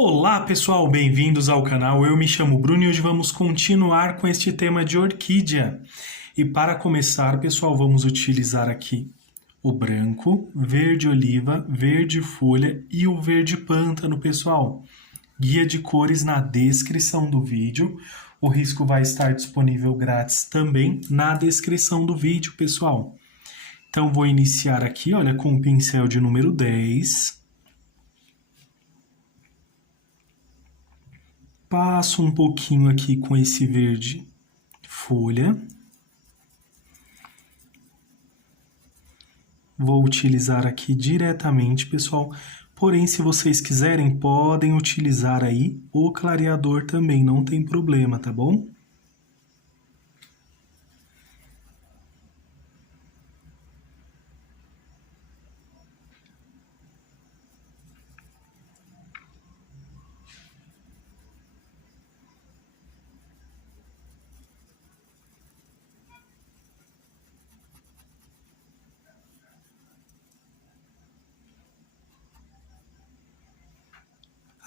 Olá pessoal, bem-vindos ao canal. Eu me chamo Bruno e hoje vamos continuar com este tema de orquídea. E para começar, pessoal, vamos utilizar aqui o branco, verde oliva, verde folha e o verde pântano, pessoal. Guia de cores na descrição do vídeo. O risco vai estar disponível grátis também na descrição do vídeo, pessoal. Então, vou iniciar aqui, olha, com o pincel de número 10. Passo um pouquinho aqui com esse verde folha. Vou utilizar aqui diretamente, pessoal. Porém, se vocês quiserem, podem utilizar aí o clareador também, não tem problema, tá bom?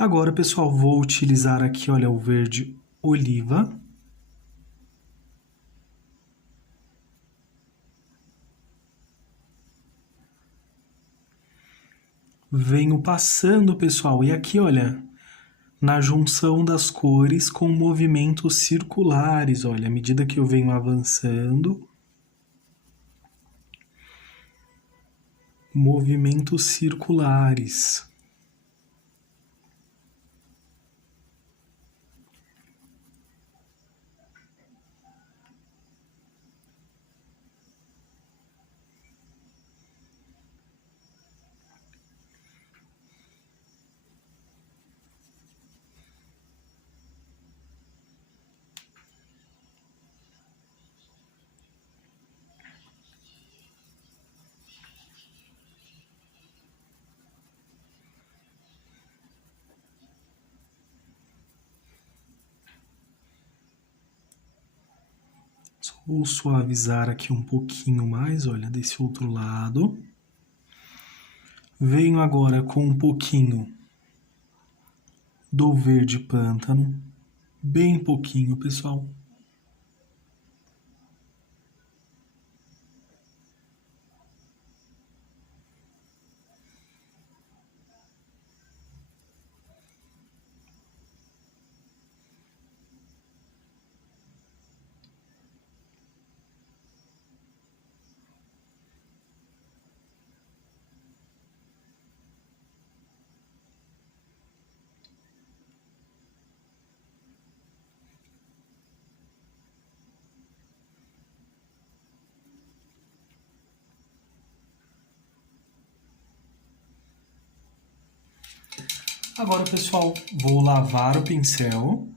Agora, pessoal, vou utilizar aqui, olha, o verde oliva. Venho passando, pessoal, e aqui, olha, na junção das cores com movimentos circulares, olha, à medida que eu venho avançando, movimentos circulares. Vou suavizar aqui um pouquinho mais, olha, desse outro lado. Venho agora com um pouquinho do verde pântano, bem pouquinho, pessoal. Agora, pessoal, vou lavar o pincel.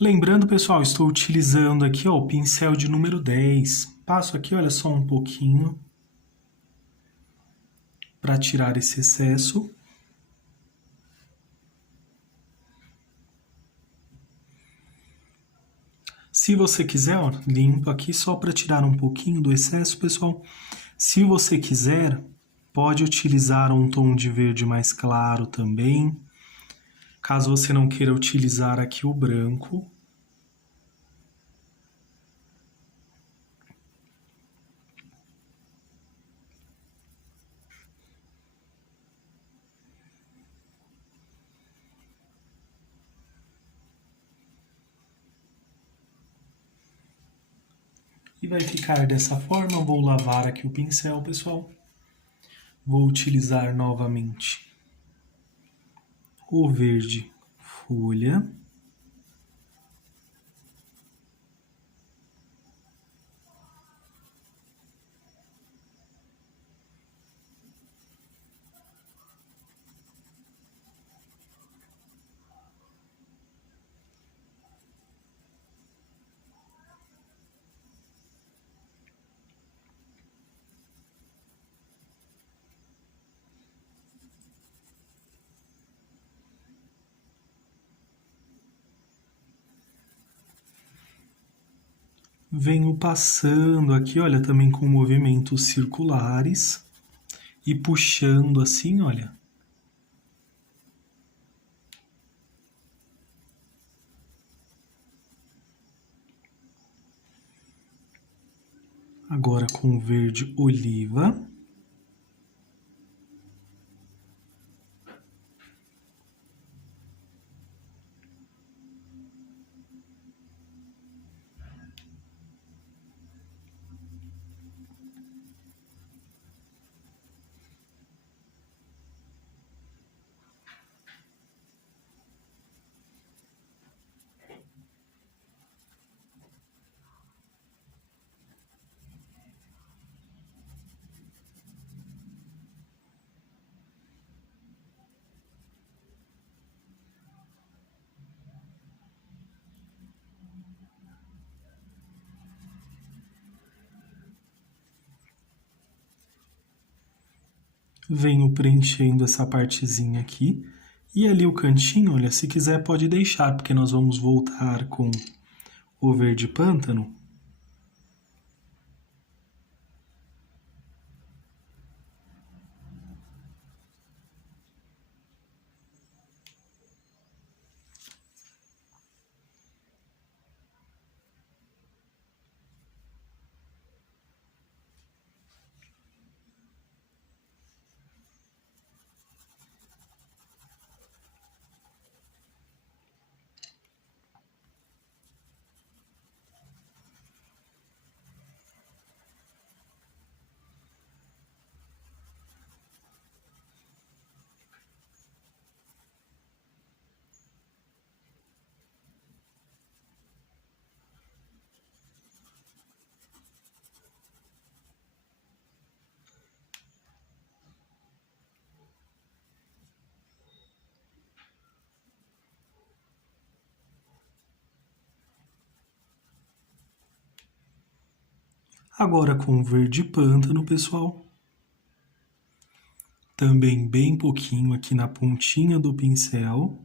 Lembrando, pessoal, estou utilizando aqui, ó, o pincel de número 10. Passo aqui, olha só, um pouquinho para tirar esse excesso. Se você quiser, ó, limpo aqui só para tirar um pouquinho do excesso, pessoal. Se você quiser, pode utilizar um tom de verde mais claro também. Caso você não queira utilizar aqui o branco. E vai ficar dessa forma. Vou lavar aqui o pincel, pessoal. Vou utilizar novamente o verde folha. Venho passando aqui, olha, também com movimentos circulares e puxando assim, olha. Agora com o verde oliva. Venho preenchendo essa partezinha aqui. E ali o cantinho, olha, se quiser pode deixar, porque nós vamos voltar com o verde pântano. Agora com o verde pântano, pessoal. Também bem pouquinho aqui na pontinha do pincel.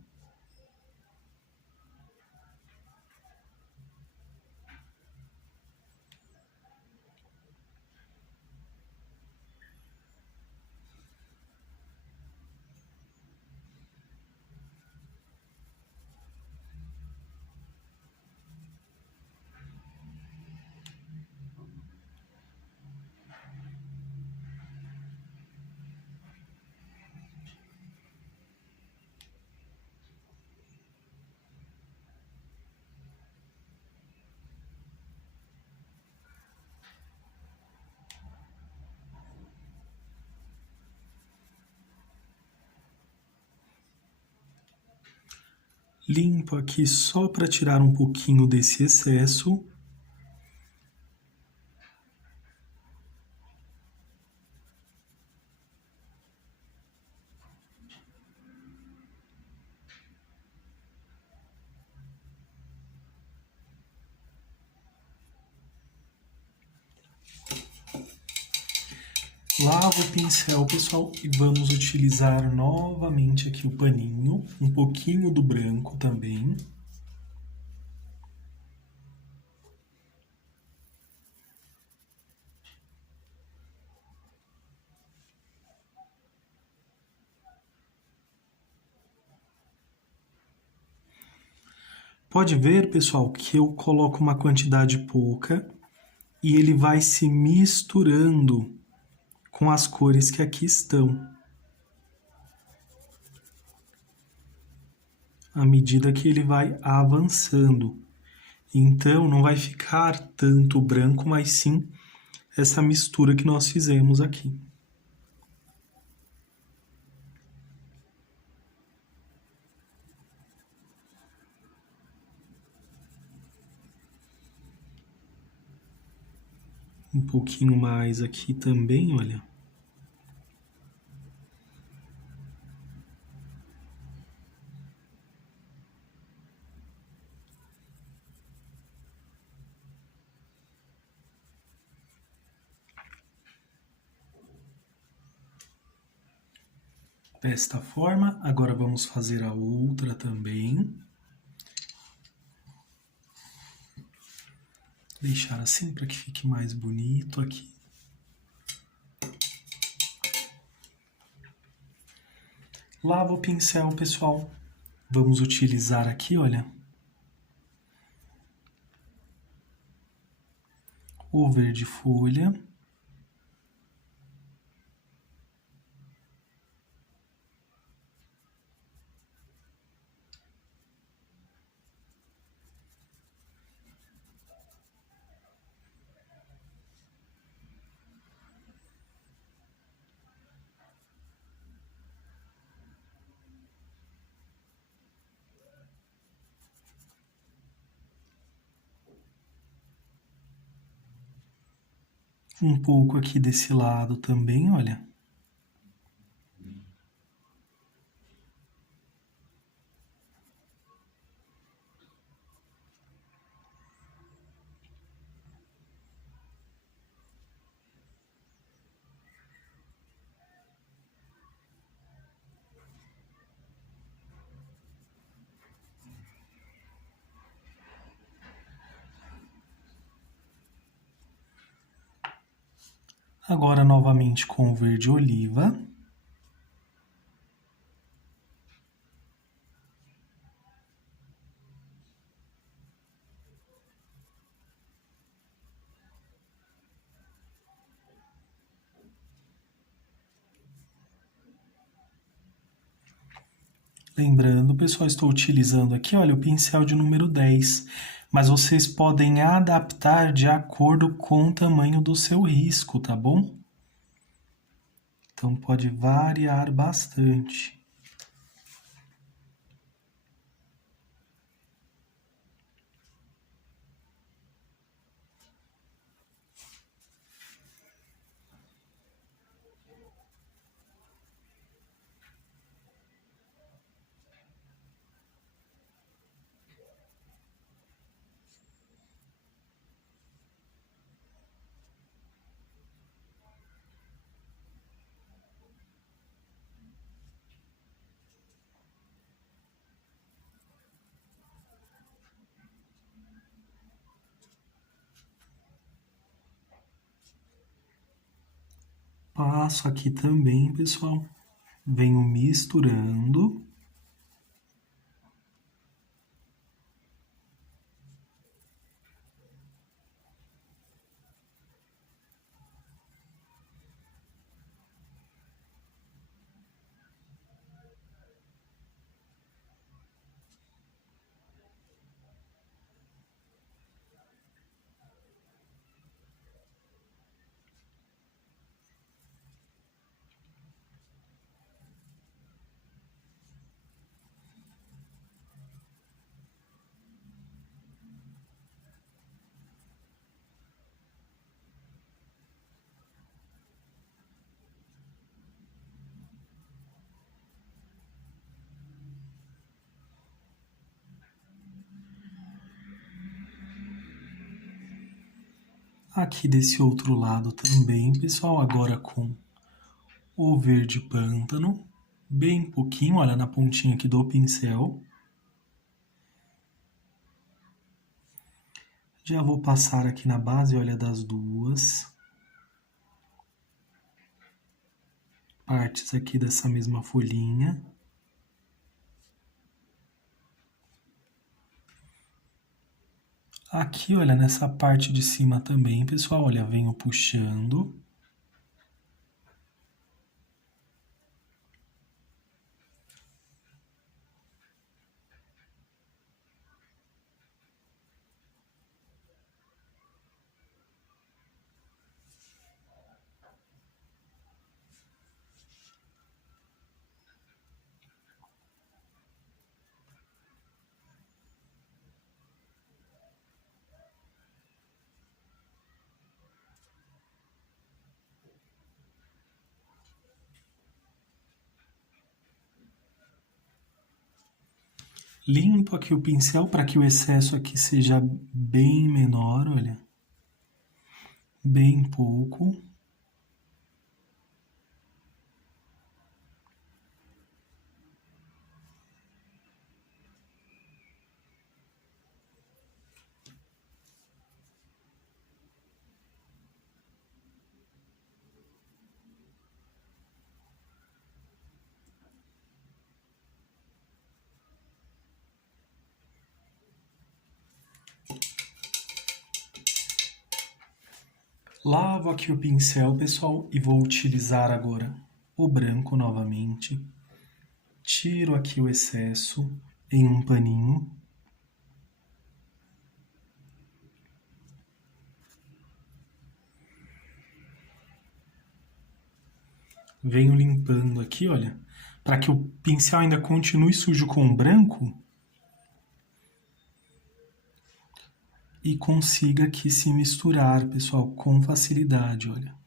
Limpo aqui só para tirar um pouquinho desse excesso. Lavo o pincel, pessoal, e vamos utilizar novamente aqui o paninho, um pouquinho do branco também. Pode ver, pessoal, que eu coloco uma quantidade pouca e ele vai se misturando com as cores que aqui estão, à medida que ele vai avançando. Então, não vai ficar tanto branco, mas sim essa mistura que nós fizemos aqui. Um pouquinho mais aqui também, olha. Desta forma, agora vamos fazer a outra também. Deixar assim para que fique mais bonito aqui. Lava o pincel, pessoal. Vamos utilizar aqui, olha, o verde folha. Um pouco aqui desse lado também, olha. Agora novamente com o verde oliva. Lembrando, pessoal, estou utilizando aqui, olha, o pincel de número 10, mas vocês podem adaptar de acordo com o tamanho do seu risco, tá bom? Então pode variar bastante. Passo aqui também, pessoal. Venho misturando. Aqui desse outro lado também, pessoal, agora com o verde pântano, bem pouquinho, olha, na pontinha aqui do pincel. Já vou passar aqui na base, olha, das duas partes aqui dessa mesma folhinha. Aqui, olha, nessa parte de cima também, pessoal, olha, venho puxando. Limpo aqui o pincel para que o excesso aqui seja bem menor, olha. Bem pouco. Lavo aqui o pincel, pessoal, e vou utilizar agora o branco novamente. Tiro aqui o excesso em um paninho. Venho limpando aqui, olha, para que o pincel ainda continue sujo com o branco e consiga aqui se misturar, pessoal, com facilidade, olha.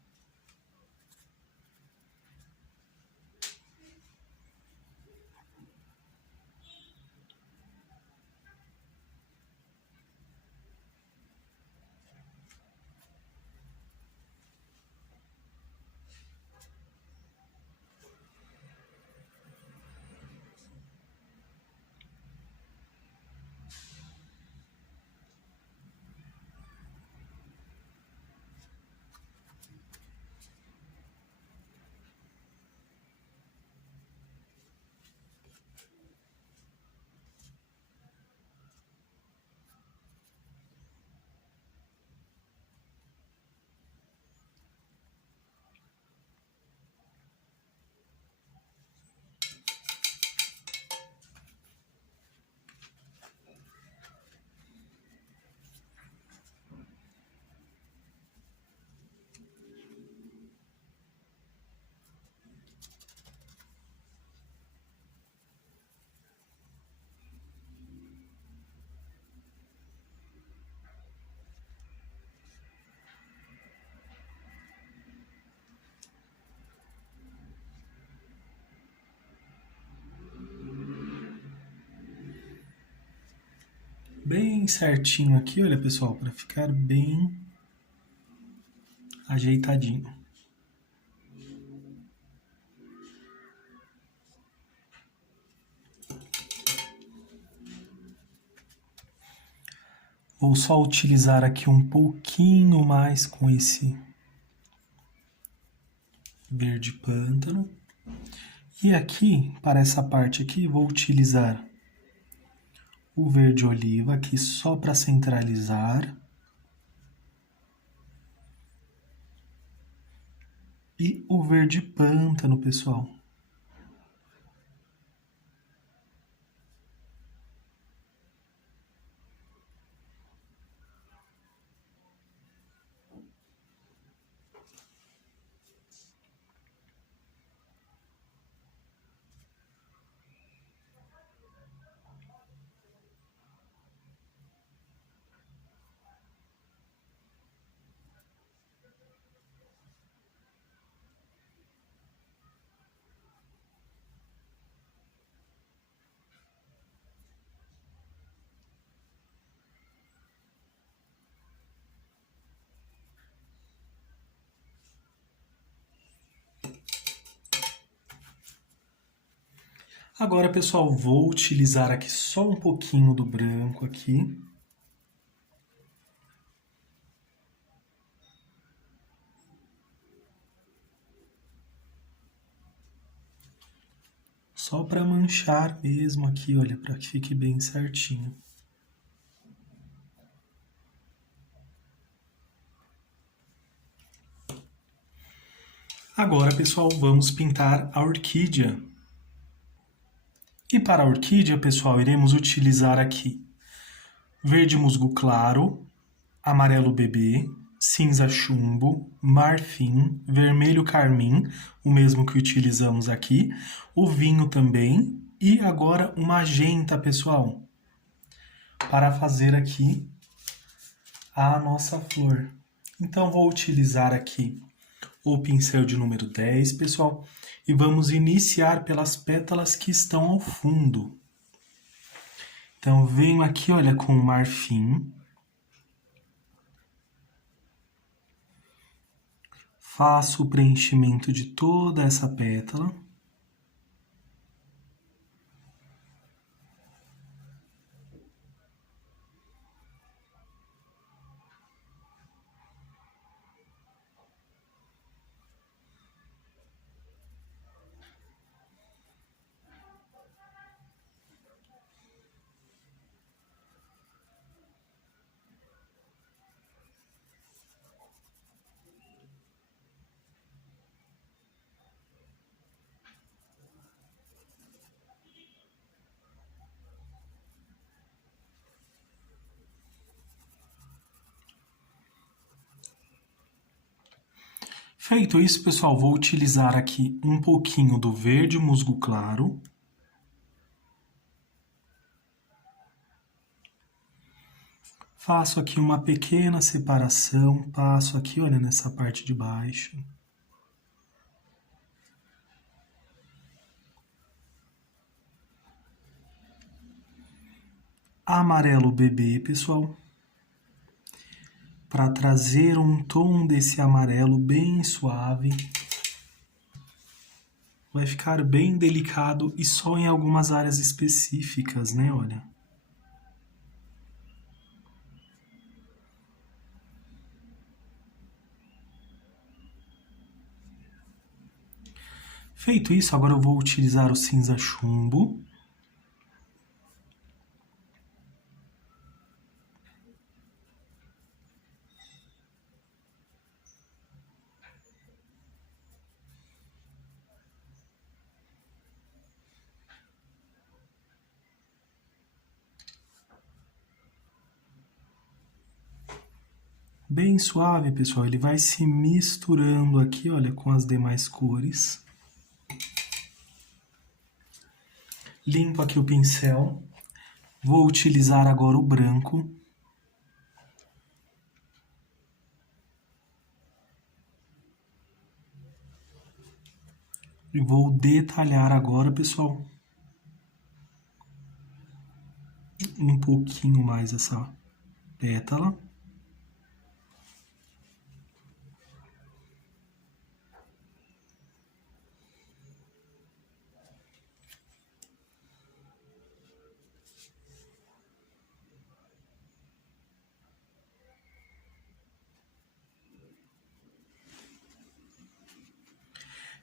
Bem certinho aqui, olha, pessoal, para ficar bem ajeitadinho. Vou só utilizar aqui um pouquinho mais com esse verde pântano. E aqui, para essa parte aqui, vou utilizar o verde oliva aqui só para centralizar. E o verde pântano, pessoal. Agora, pessoal, vou utilizar aqui só um pouquinho do branco aqui. Só para manchar mesmo aqui, olha, para que fique bem certinho. Agora, pessoal, vamos pintar a orquídea. E para a orquídea, pessoal, iremos utilizar aqui verde musgo claro, amarelo bebê, cinza chumbo, marfim, vermelho carmim, o mesmo que utilizamos aqui, o vinho também, e agora o magenta, pessoal, para fazer aqui a nossa flor. Então, vou utilizar aqui o pincel de número 10, pessoal, e vamos iniciar pelas pétalas que estão ao fundo. Então, venho aqui, olha, com o marfim. Faço o preenchimento de toda essa pétala. Feito isso, pessoal, vou utilizar aqui um pouquinho do verde musgo claro. Faço aqui uma pequena separação, passo aqui, olha, nessa parte de baixo. Amarelo bebê, pessoal, para trazer um tom desse amarelo bem suave. Vai ficar bem delicado e só em algumas áreas específicas, né? Olha. Feito isso, agora eu vou utilizar o cinza chumbo. Bem suave, pessoal, ele vai se misturando aqui, olha, com as demais cores. Limpo aqui o pincel. Vou utilizar agora o branco. E vou detalhar agora, pessoal, um pouquinho mais essa pétala.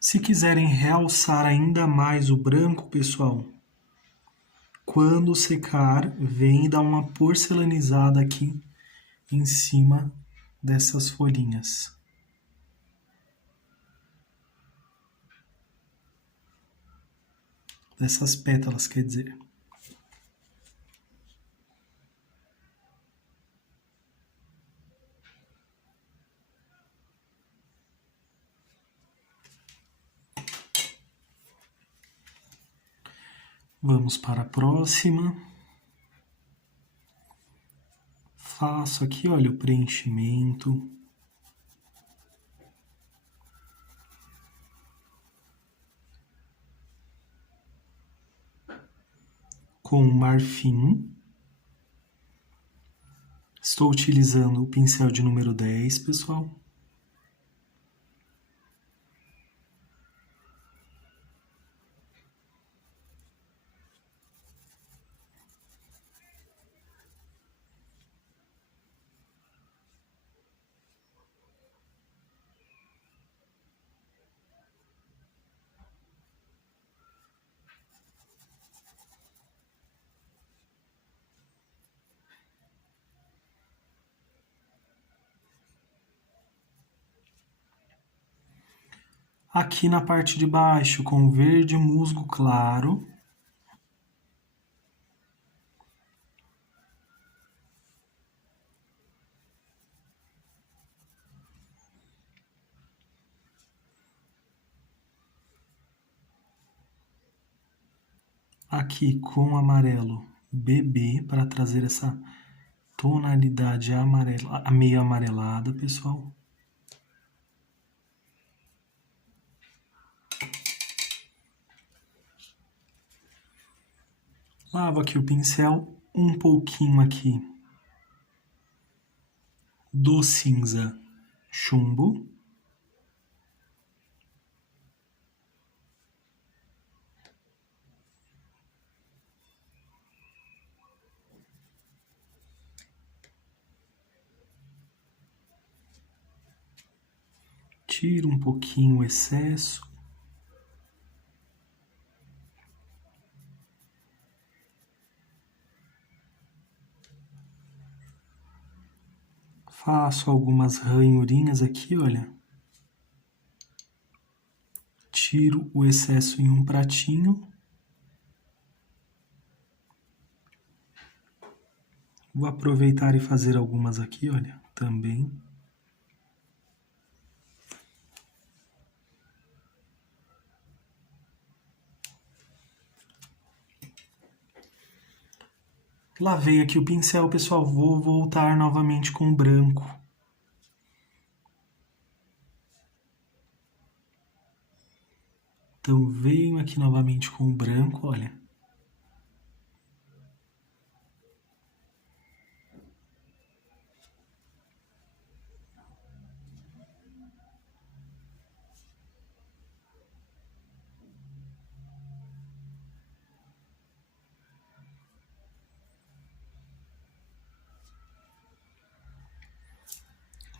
Se quiserem realçar ainda mais o branco, pessoal, quando secar, vem e dá uma porcelanizada aqui em cima dessas folhinhas. Dessas pétalas, quer dizer. Vamos para a próxima. Faço aqui, olha, o preenchimento. Com marfim. Estou utilizando o pincel de número 10, pessoal. Aqui na parte de baixo, com verde musgo claro. Aqui com amarelo bebê, para trazer essa tonalidade amarela, meio amarelada, pessoal. Lavo aqui o pincel, um pouquinho aqui do cinza chumbo. Tiro um pouquinho o excesso. Faço algumas ranhurinhas aqui, olha. Tiro o excesso em um pratinho. Vou aproveitar e fazer algumas aqui, olha, também. Lavei aqui o pincel, pessoal, vou voltar novamente com o branco. Então, venho aqui novamente com o branco, olha.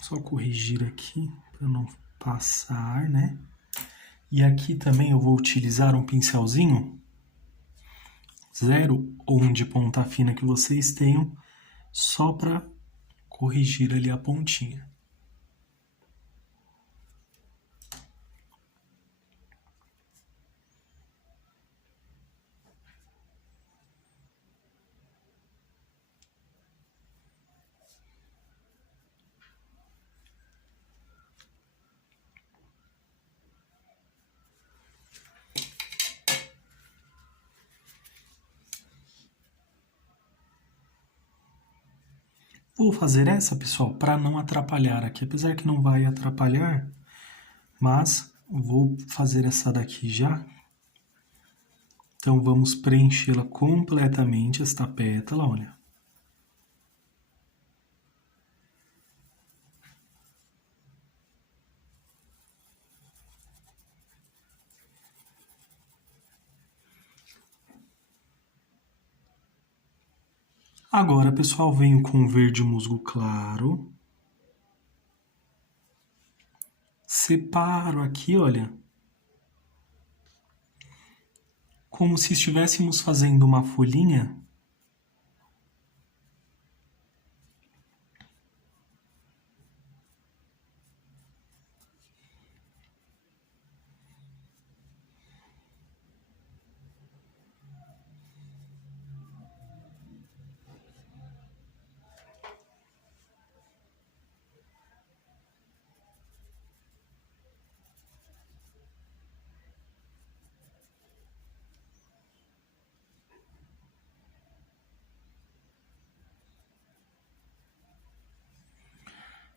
Só corrigir aqui para não passar, né? E aqui também eu vou utilizar um pincelzinho 0 ou um de ponta fina que vocês tenham, só para corrigir ali a pontinha. Vou fazer essa, pessoal, para não atrapalhar aqui, apesar que não vai atrapalhar, mas vou fazer essa daqui já. Então, vamos preenchê-la completamente, esta pétala, olha. Agora, pessoal, venho com verde musgo claro. Separo aqui, olha, como se estivéssemos fazendo uma folhinha.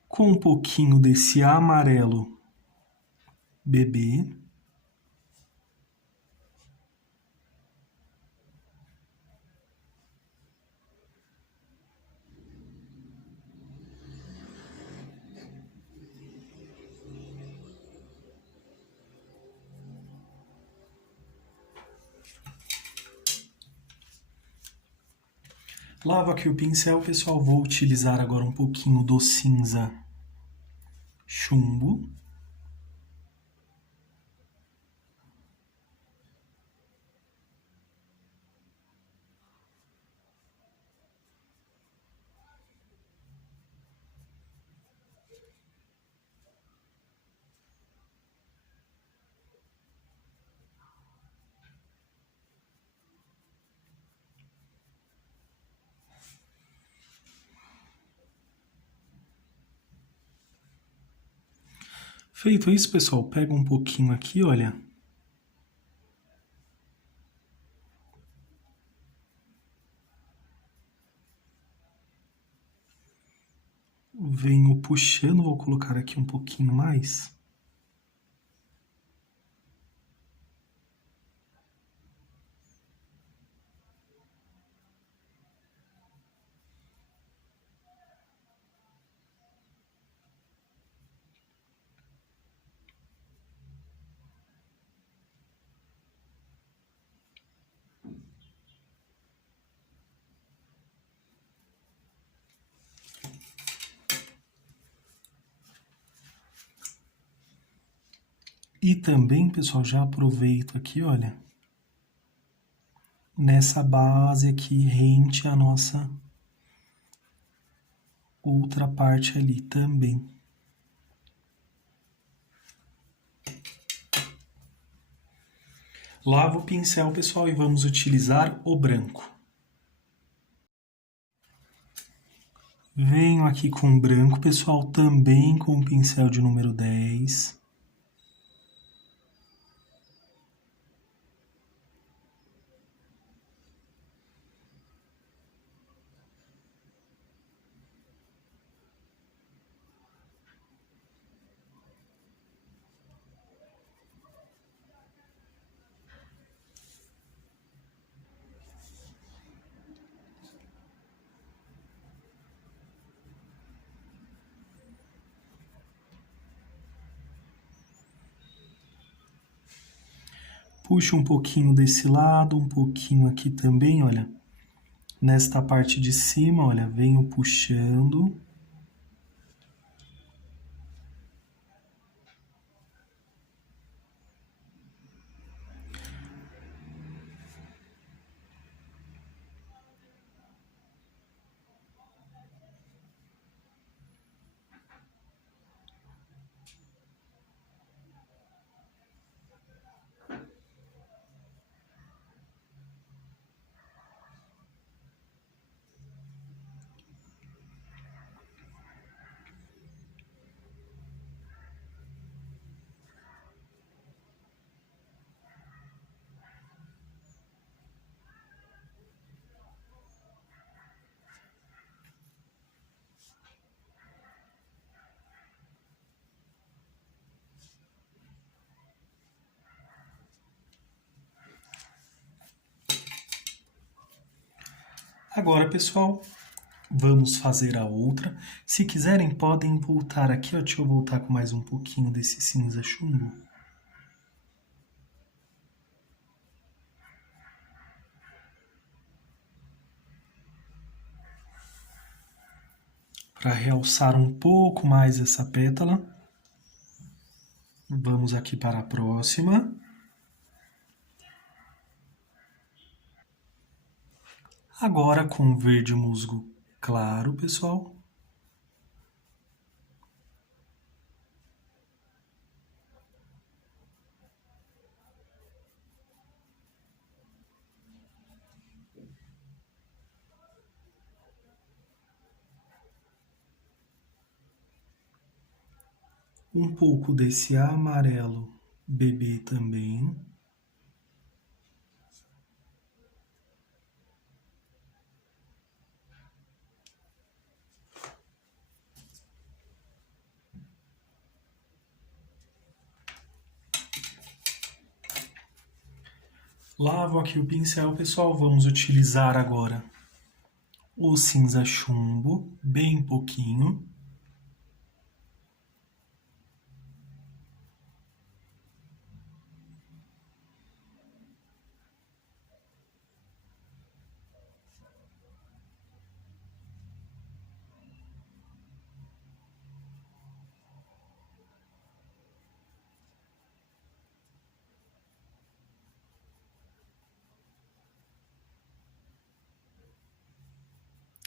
Com um pouquinho desse amarelo bebê. Lavo aqui o pincel, pessoal. Vou utilizar agora um pouquinho do cinza chumbo. Feito isso, pessoal, pega um pouquinho aqui, olha. Venho puxando, vou colocar aqui um pouquinho mais. E também, pessoal, já aproveito aqui, olha, nessa base aqui rente à nossa outra parte ali também. Lavo o pincel, pessoal, e vamos utilizar o branco. Venho aqui com o branco, pessoal, também com o pincel de número 10. Puxa um pouquinho desse lado, um pouquinho aqui também, olha. Nesta parte de cima, olha, venho puxando. Agora, pessoal, vamos fazer a outra. Se quiserem, podem voltar aqui, ó. Deixa eu voltar com mais um pouquinho desse cinza chumbo. Para realçar um pouco mais essa pétala. Vamos aqui para a próxima. Agora com verde musgo claro, pessoal. Um pouco desse amarelo bebê também. Lavo aqui o pincel, pessoal. Vamos utilizar agora o cinza chumbo, bem pouquinho.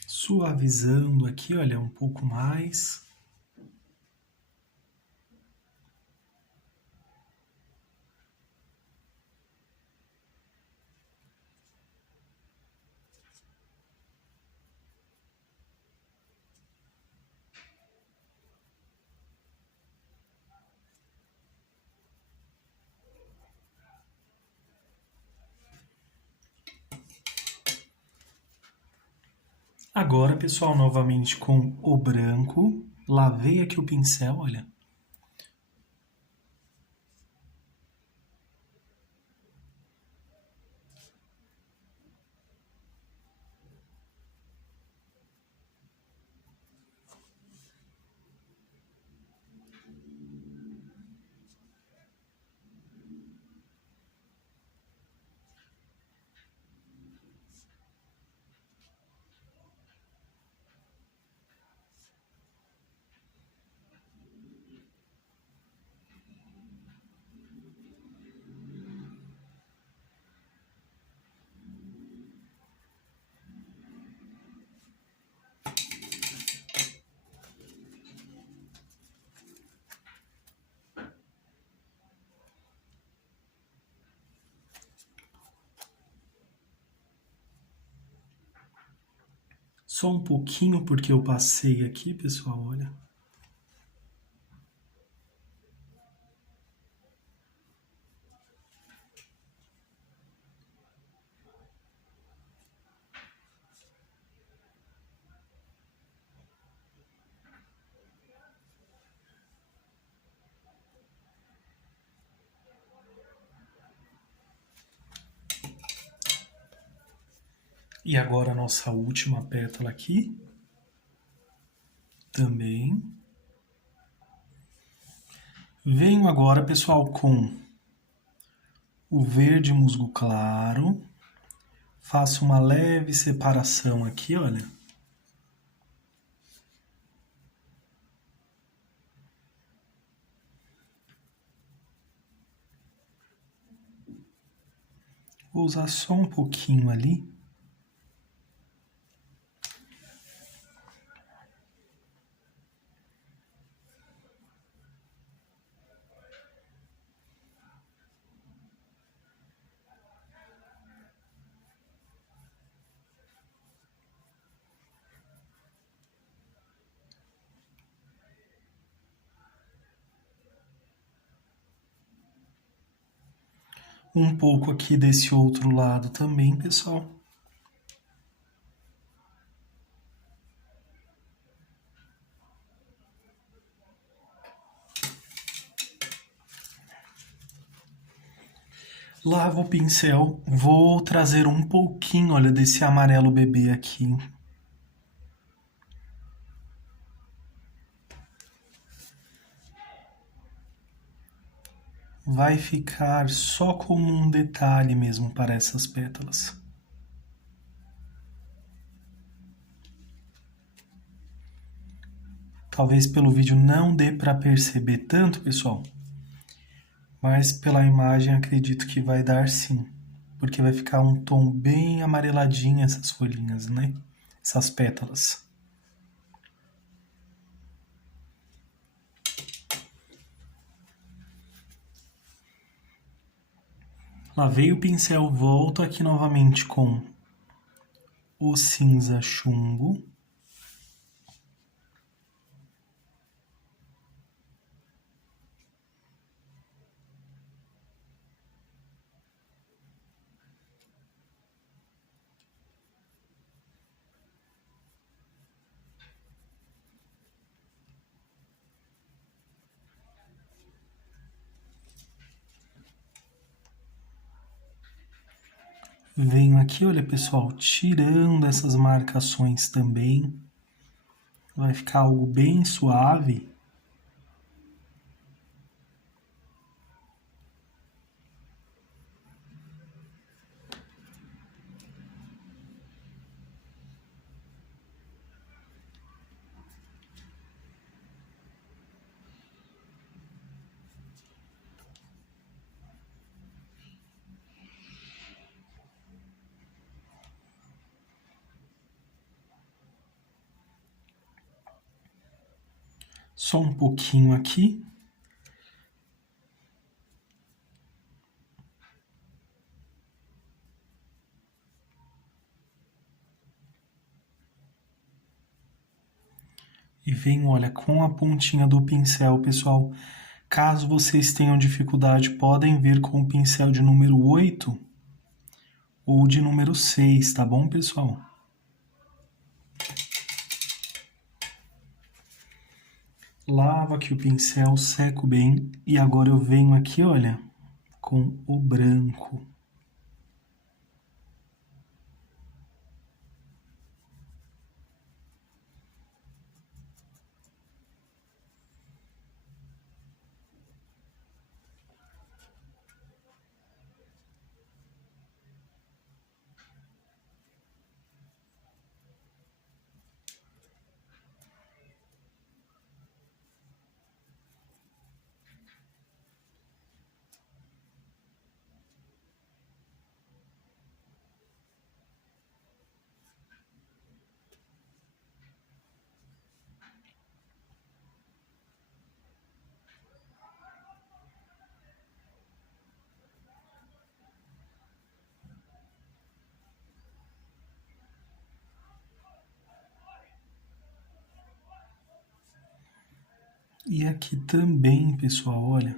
Suavizando aqui, olha, um pouco mais. Agora, pessoal, novamente com o branco. Lavei aqui o pincel, olha. Só um pouquinho porque eu passei aqui, pessoal, olha. E agora a nossa última pétala aqui. Também. Venho agora, pessoal, com o verde musgo claro. Faço uma leve separação aqui, olha. Vou usar só um pouquinho ali. Um pouco aqui desse outro lado também, pessoal. Lavo o pincel, vou trazer um pouquinho, olha, desse amarelo bebê aqui. Vai ficar só como um detalhe mesmo para essas pétalas. Talvez pelo vídeo não dê para perceber tanto, pessoal, mas pela imagem acredito que vai dar sim, porque vai ficar um tom bem amareladinho essas folhinhas, né? Essas pétalas. Lavei o pincel, volto aqui novamente com o cinza chumbo. Venho aqui, olha pessoal, tirando essas marcações também. Vai ficar algo bem suave. Só um pouquinho aqui. E venho, olha, com a pontinha do pincel, pessoal. Caso vocês tenham dificuldade, podem vir com o pincel de número 8 ou de número 6, tá bom, pessoal? Lavo aqui o pincel, seco bem. E agora eu venho aqui, olha, com o branco. E aqui também, pessoal, olha.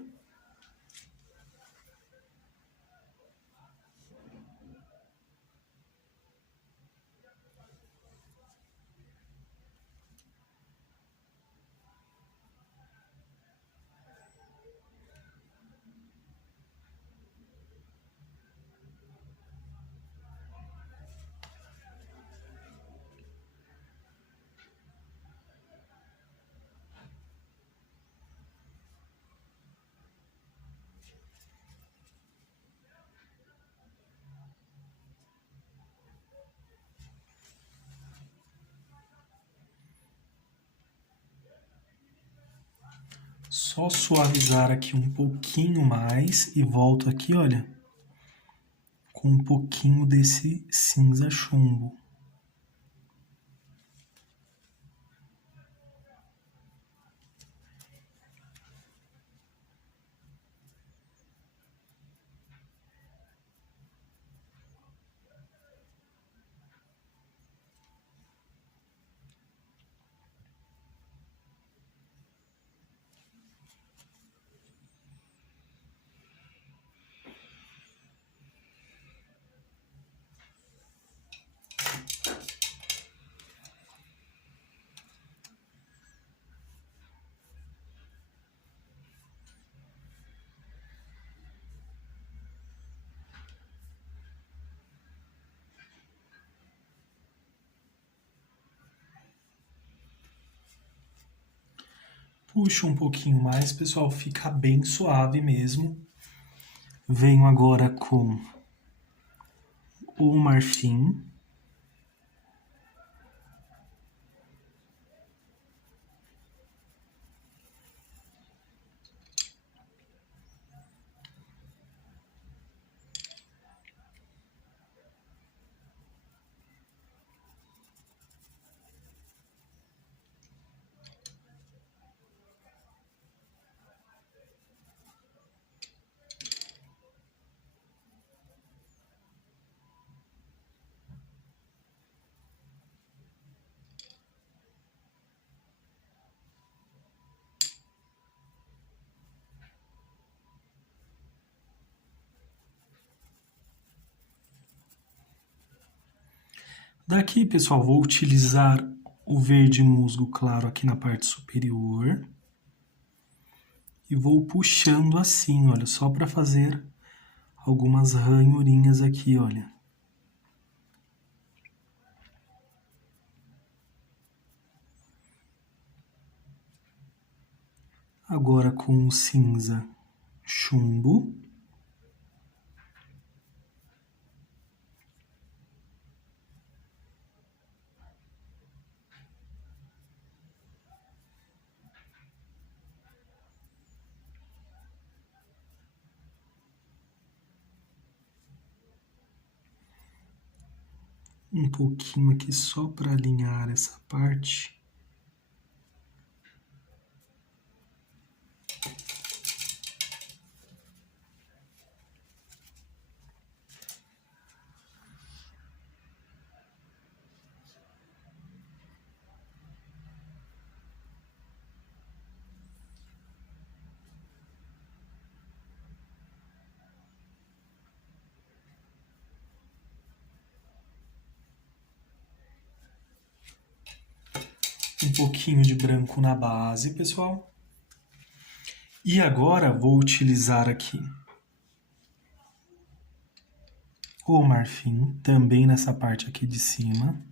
Só suavizar aqui um pouquinho mais e volto aqui, olha, com um pouquinho desse cinza chumbo. Puxo um pouquinho mais, pessoal, fica bem suave mesmo. Venho agora com o marfim. Daqui, pessoal, vou utilizar o verde musgo claro aqui na parte superior. E vou puxando assim, olha, só para fazer algumas ranhurinhas aqui, olha. Agora com o cinza chumbo. Um pouquinho aqui só para alinhar essa parte. Um pouquinho de branco na base, pessoal. E agora vou utilizar aqui o marfim, também nessa parte aqui de cima.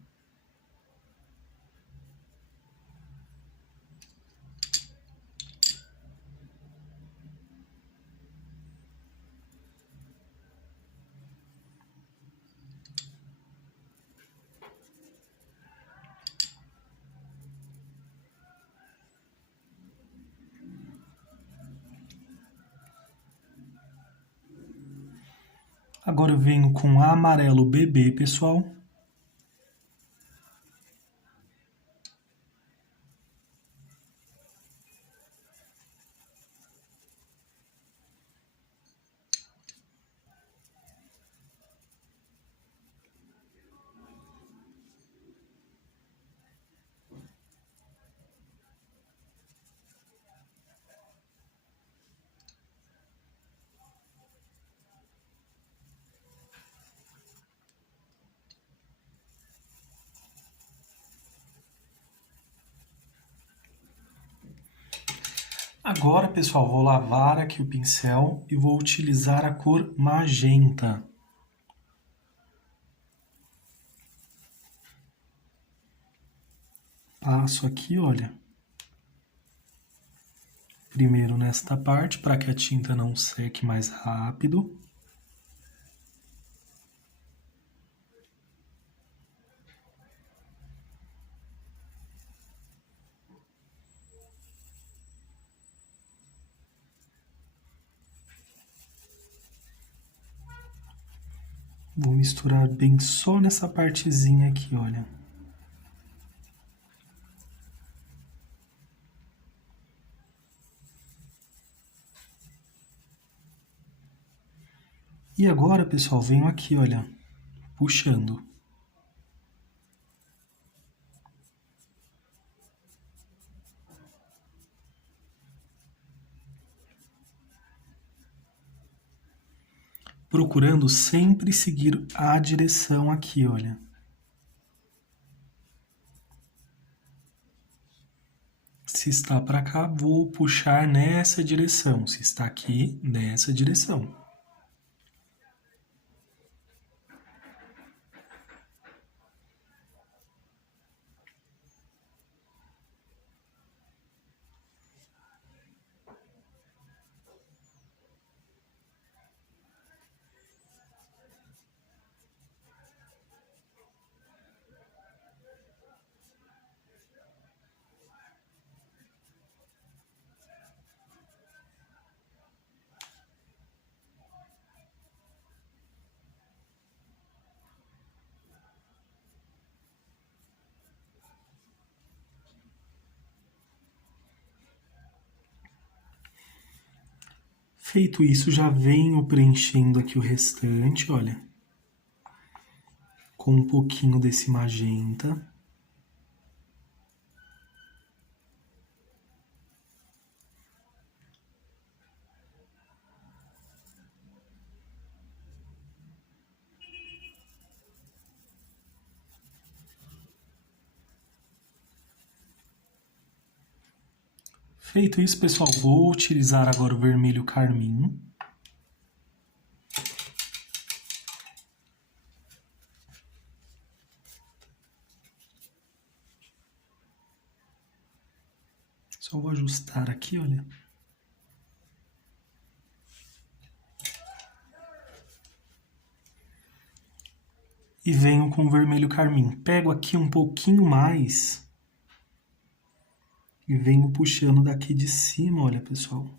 Agora eu venho com amarelo bebê, pessoal. Agora, pessoal, vou lavar aqui o pincel e vou utilizar a cor magenta. Passo aqui, olha. Primeiro nesta parte, para que a tinta não seque mais rápido. Vou misturar bem só nessa partezinha aqui, olha. E agora, pessoal, venho aqui, olha, puxando. Procurando sempre seguir a direção aqui, olha. Se está para cá, vou puxar nessa direção. Se está aqui, nessa direção. Feito isso, já venho preenchendo aqui o restante, olha, com um pouquinho desse magenta. Feito isso, pessoal, vou utilizar agora o vermelho carmim. Só vou ajustar aqui, olha. E venho com o vermelho carmim. Pego aqui um pouquinho mais e venho puxando daqui de cima, olha, pessoal.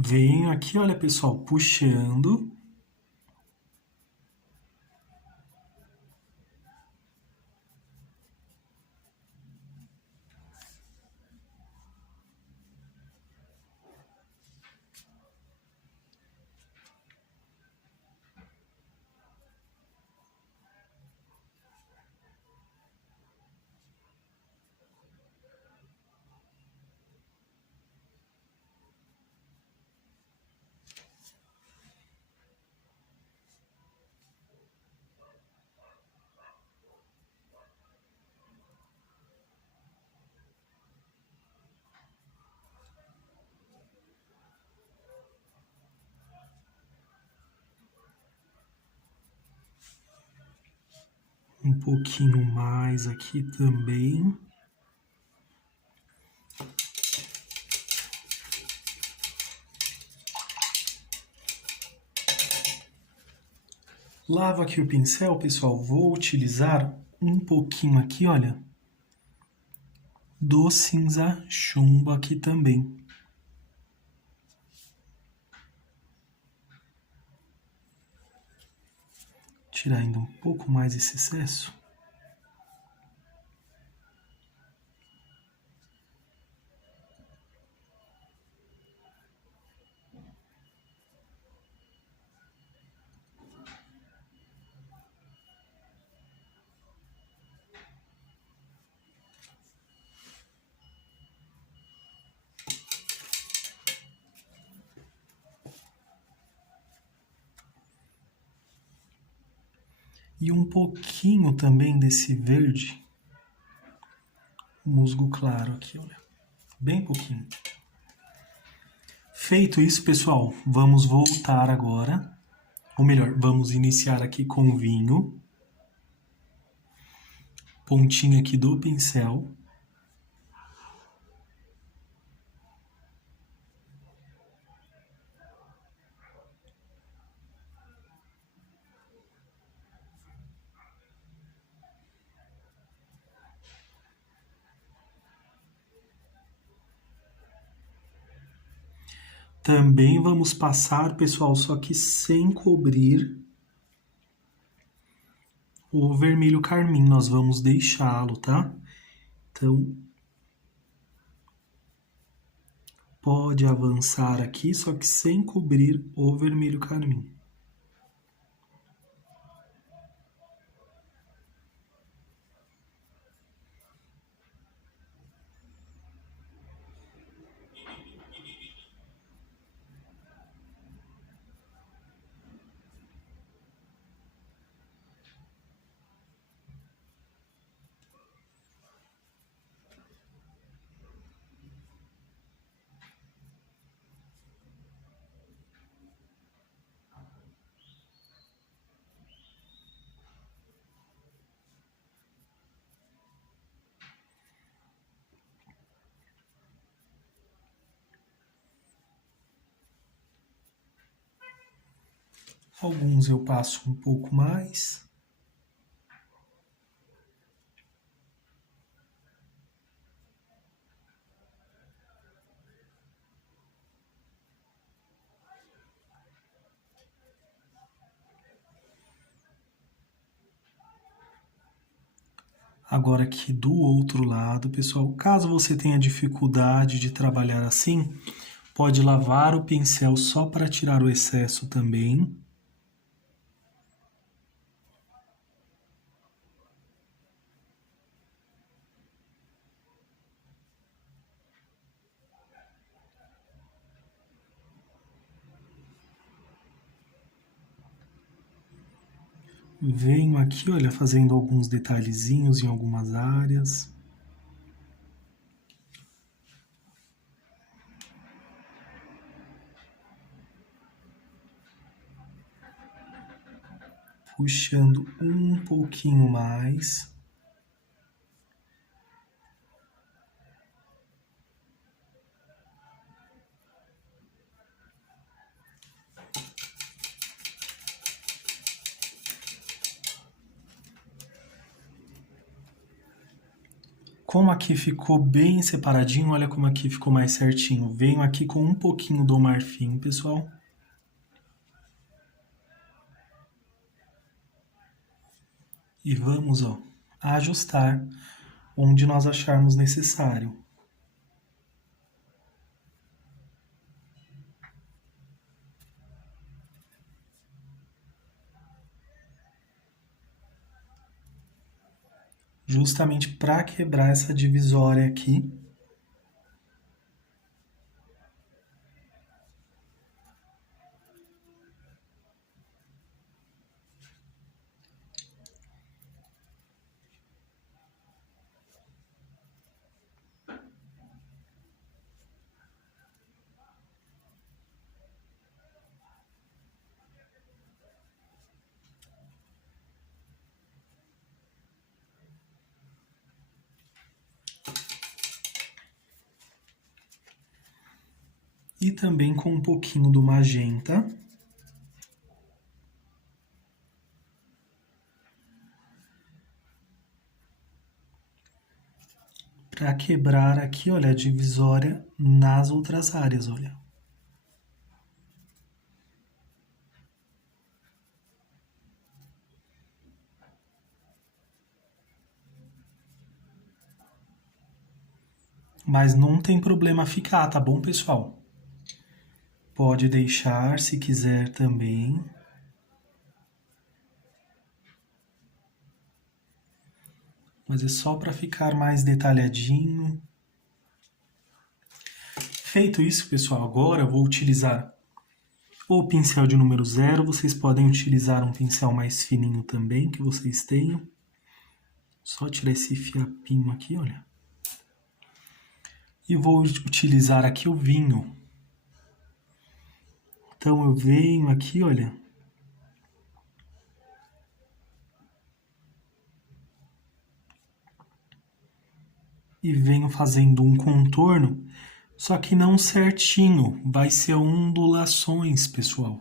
Venho aqui, olha, pessoal, puxando. Um pouquinho mais aqui também. Lavo aqui o pincel, pessoal. Vou utilizar um pouquinho aqui, olha, do cinza chumbo aqui também. Tirar ainda um pouco mais esse excesso. E um pouquinho também desse verde, musgo claro aqui, olha, bem pouquinho. Feito isso, pessoal, vamos voltar agora, ou melhor, vamos iniciar aqui com o vinho, pontinha aqui do pincel. Também vamos passar, pessoal, só que sem cobrir o vermelho carmim, nós vamos deixá-lo, tá? Então, pode avançar aqui, só que sem cobrir o vermelho carmim. Alguns eu passo um pouco mais. Agora aqui do outro lado, pessoal, caso você tenha dificuldade de trabalhar assim, pode lavar o pincel só para tirar o excesso também. Venho aqui, olha, fazendo alguns detalhezinhos em algumas áreas. Puxando um pouquinho mais. Como aqui ficou bem separadinho, olha como aqui ficou mais certinho. Venho aqui com um pouquinho do marfim, pessoal. E vamos, ó, ajustar onde nós acharmos necessário. Justamente para quebrar essa divisória aqui. E também com um pouquinho do magenta. para quebrar aqui, olha, a divisória nas outras áreas, olha. Mas não tem problema ficar, tá bom, pessoal? Pode deixar se quiser também. Mas é só para ficar mais detalhadinho. Feito isso, pessoal, agora eu vou utilizar o pincel de número 0. Vocês podem utilizar um pincel mais fininho também, que vocês tenham. Só tirar esse fiapinho aqui, olha. E vou utilizar aqui o vinho. Então eu venho aqui, olha. E venho fazendo um contorno, só que não certinho, vai ser ondulações, pessoal.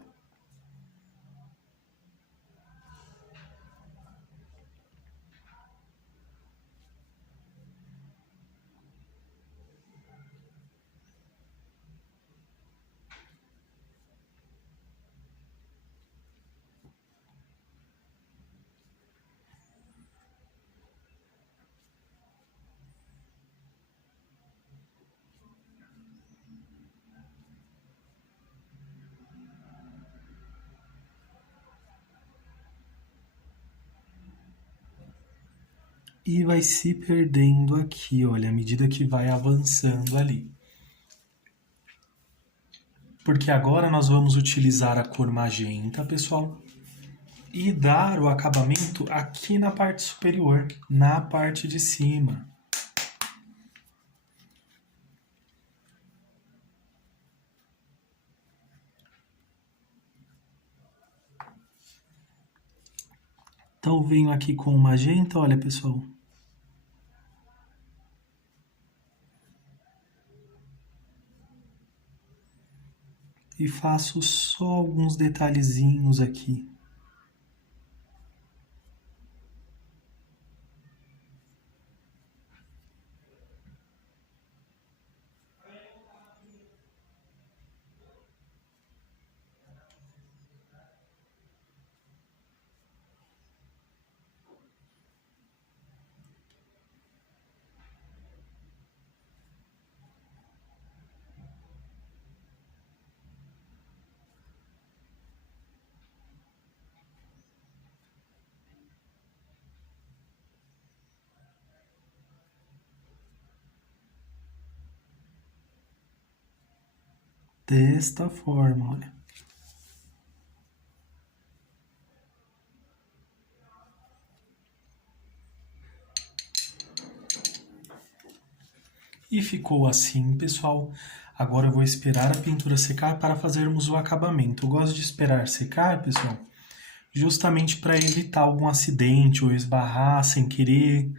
E vai se perdendo aqui, olha, à medida que vai avançando ali. Porque agora nós vamos utilizar a cor magenta, pessoal, e dar o acabamento aqui na parte superior, na parte de cima. Então venho aqui com o magenta, olha, pessoal. E faço só alguns detalhezinhos aqui. Desta forma, olha. E ficou assim, pessoal. Agora eu vou esperar a pintura secar para fazermos o acabamento. Eu gosto de esperar secar, pessoal, justamente para evitar algum acidente ou esbarrar sem querer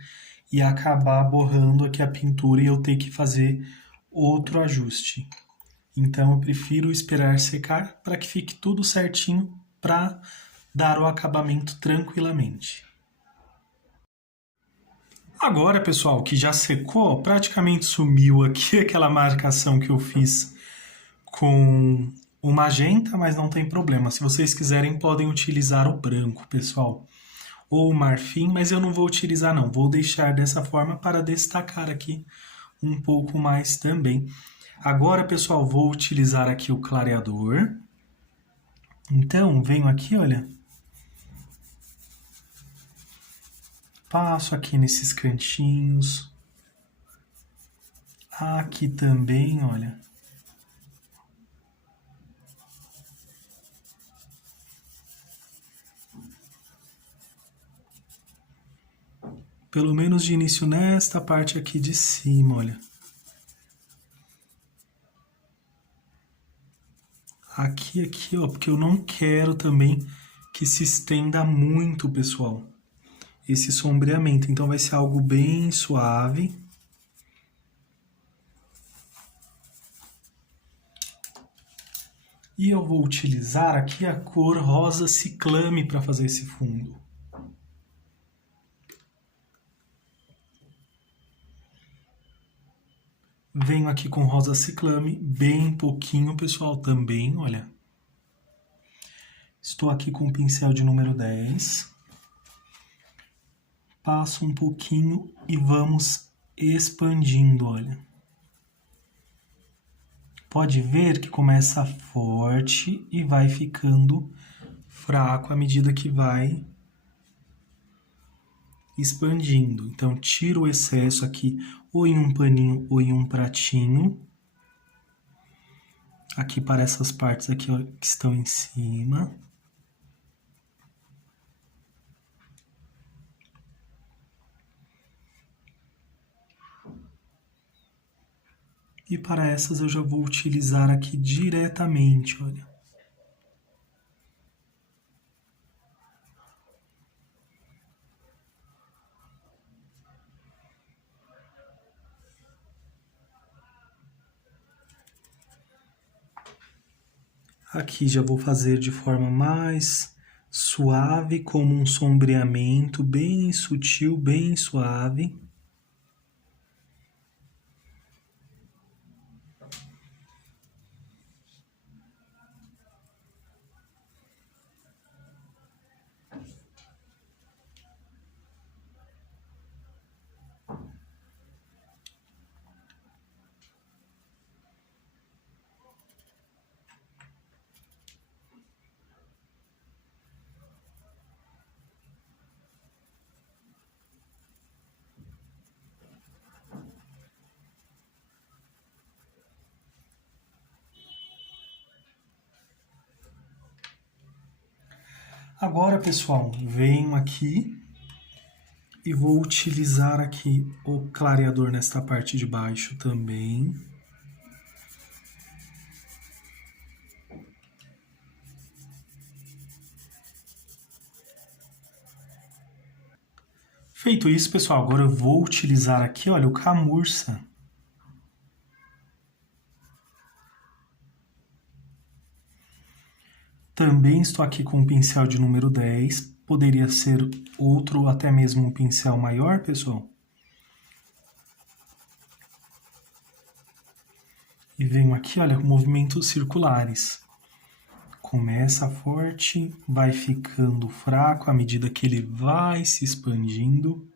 e acabar borrando aqui a pintura e eu ter que fazer outro ajuste. Então eu prefiro esperar secar para que fique tudo certinho para dar o acabamento tranquilamente. Agora, pessoal, que já secou, praticamente sumiu aqui aquela marcação que eu fiz com o magenta, mas não tem problema. Se vocês quiserem, podem utilizar o branco, pessoal, ou o marfim, mas eu não vou utilizar não. Vou deixar dessa forma para destacar aqui um pouco mais também. Agora, pessoal, vou utilizar aqui o clareador. Então, venho aqui, olha. Passo aqui nesses cantinhos. Aqui também, olha. Pelo menos de início nesta parte aqui de cima, olha. Aqui, ó, porque eu não quero também que se estenda muito, pessoal, esse sombreamento. Então vai ser algo bem suave. E eu vou utilizar aqui a cor rosa ciclame para fazer esse fundo. Venho aqui com rosa ciclame, bem pouquinho, pessoal, também, olha. Estou aqui com o pincel de número 10. Passo um pouquinho e vamos expandindo, olha. Pode ver que começa forte e vai ficando fraco à medida que vai expandindo. Então, tiro o excesso aqui ou em um paninho ou em um pratinho. Aqui para essas partes aqui, ó, que estão em cima. E para essas eu já vou utilizar aqui diretamente, olha. Aqui já vou fazer de forma mais suave, como um sombreamento bem sutil, bem suave. Agora, pessoal, venho aqui e vou utilizar aqui o clareador nesta parte de baixo também. Feito isso, pessoal, agora eu vou utilizar aqui, olha, o camurça. Também estou aqui com o pincel de número 10. Poderia ser outro ou até mesmo um pincel maior, pessoal. E venho aqui, olha, com movimentos circulares. Começa forte, vai ficando fraco à medida que ele vai se expandindo.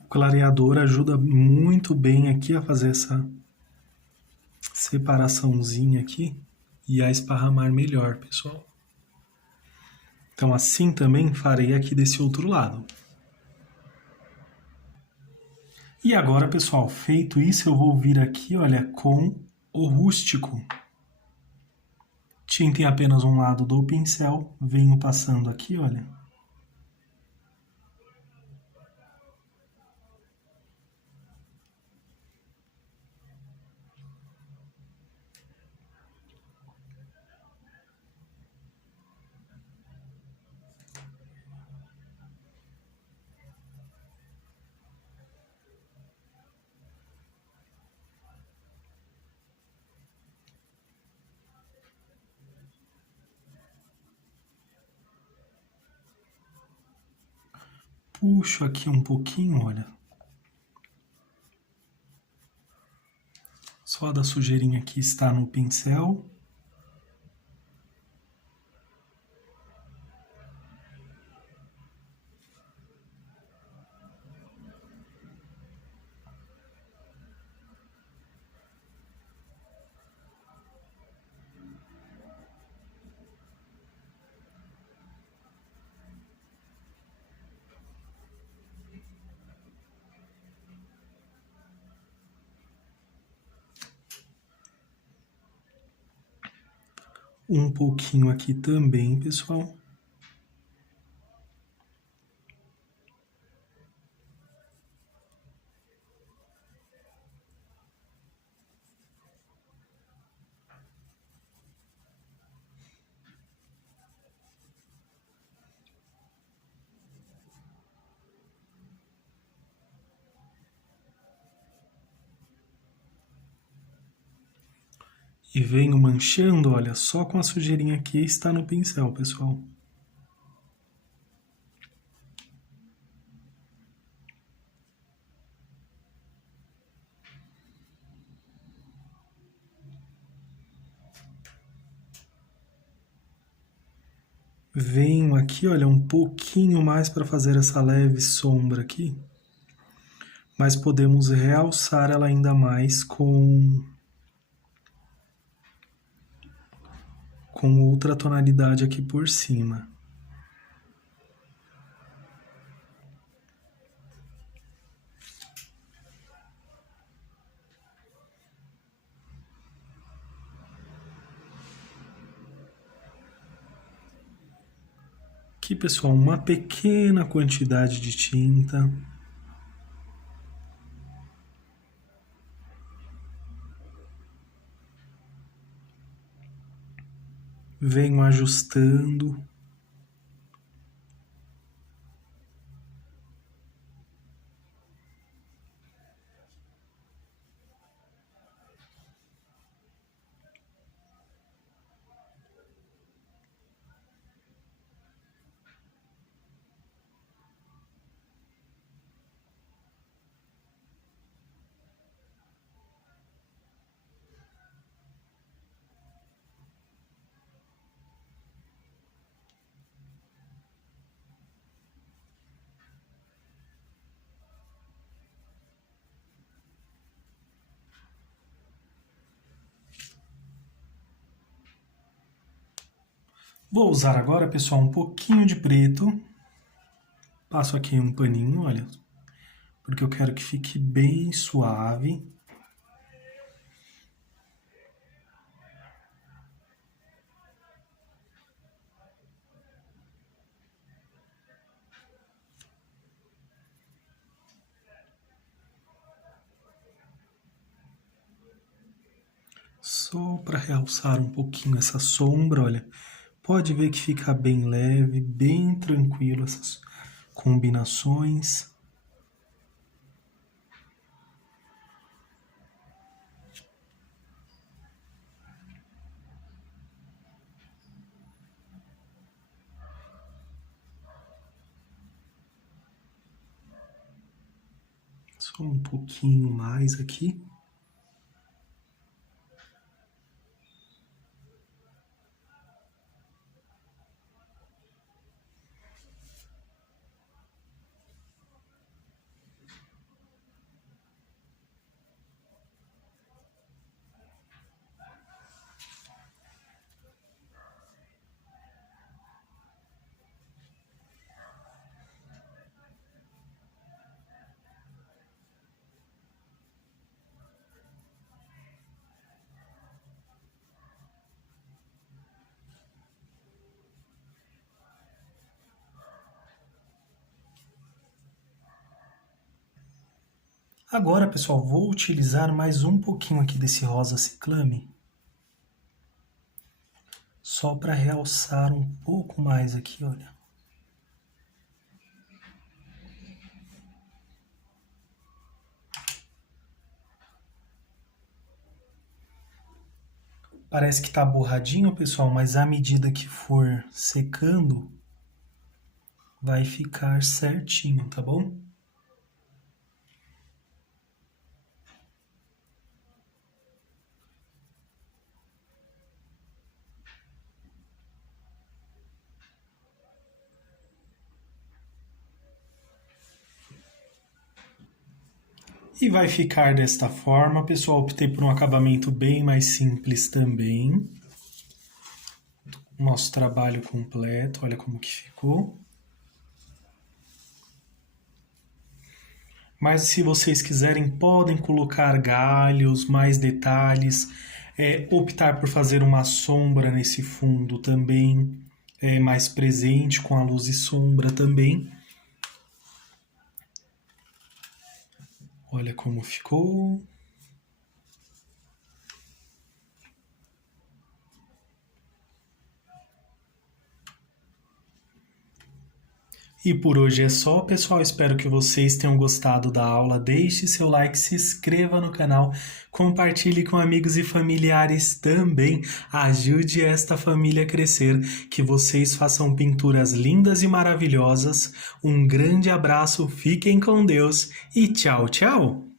O clareador ajuda muito bem aqui a fazer essa separaçãozinha aqui e a esparramar melhor, pessoal. Então assim também farei aqui desse outro lado. E agora, pessoal, feito isso, eu vou vir aqui, olha, com o rústico. Tinta em apenas um lado do pincel, venho passando aqui, olha. Puxo aqui um pouquinho, olha. Só da sujeirinha que está no pincel. Um pouquinho aqui também, pessoal. E venho manchando, olha, só com a sujeirinha que está no pincel, pessoal. Venho aqui, olha, um pouquinho mais para fazer essa leve sombra aqui. Mas podemos realçar ela ainda mais com outra tonalidade aqui por cima. Aqui, pessoal, uma pequena quantidade de tinta. Venho ajustando. Vou usar agora, pessoal, um pouquinho de preto. Passo aqui um paninho, olha, porque eu quero que fique bem suave. Só para realçar um pouquinho essa sombra, olha. Pode ver que fica bem leve, bem tranquilo essas combinações. Só um pouquinho mais aqui. Agora, pessoal, vou utilizar mais um pouquinho aqui desse rosa ciclame. Só para realçar um pouco mais aqui, olha. Parece que tá borradinho, pessoal, mas à medida que for secando, vai ficar certinho, tá bom? E vai ficar desta forma, pessoal. Optei por um acabamento bem mais simples também. Nosso trabalho completo, olha como que ficou. Mas se vocês quiserem, podem colocar galhos, mais detalhes. optar por fazer uma sombra nesse fundo também, mais presente com a luz e sombra também. Olha como ficou. E por hoje é só, pessoal. Espero que vocês tenham gostado da aula. Deixe seu like, se inscreva no canal, compartilhe com amigos e familiares também. Ajude esta família a crescer. Que vocês façam pinturas lindas e maravilhosas. Um grande abraço, fiquem com Deus e tchau, tchau!